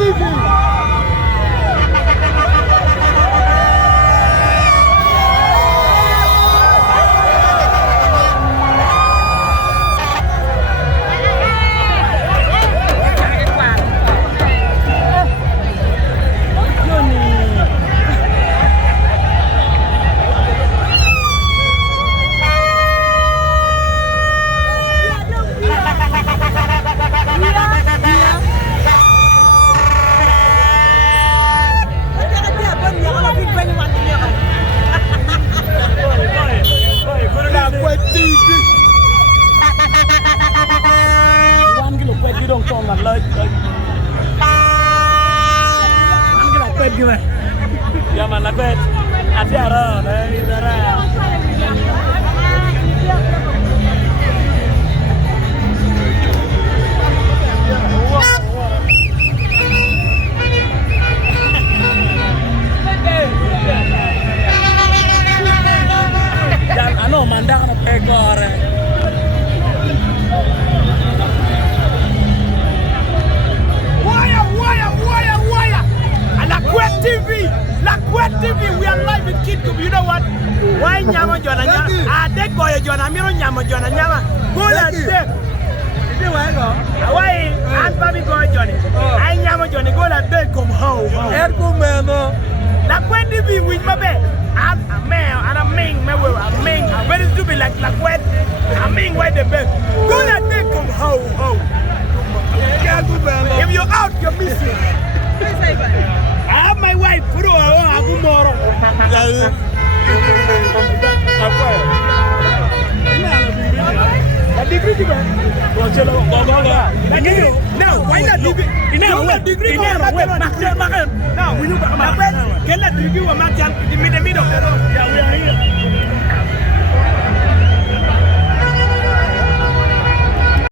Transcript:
TV. Zaman la quét, hati ara, đấy, ra. Dan ano mandang na pegor. TV, we are live in Kidkum. You know what? Why nyama jona nyama? Ah, dead boy jona miro nyama jona nyama. Go la dead. Why? And baby go Johnny. I nyama Johnny go la dead come home. Er kumeno. La Quet TV with my bed. I'm a man and a ming me will a ming. I'm very stupid like Quet. A ming why the bed. Go la dead come home. If you're out, you're missing. I have my wife, put her on tomorrow. Now, why not degree? Now, we look at my friend. Get that degree or match in the middle of the road. Yeah, we are here.